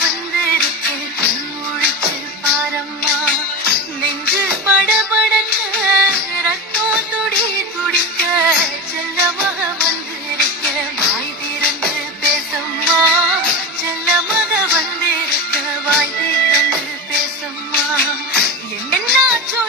வந்திருக்கேன் முழிச்சு பாரம்மா நெஞ்சு படபடக்க ரத்தம் துடி துடிக்க செல்லமாக வந்திருக்கேன் வாய் திறந்து பேசம்மா செல்லமாக வந்திருக்க வாய் திறந்து பேசம்மா என்னாச்சோ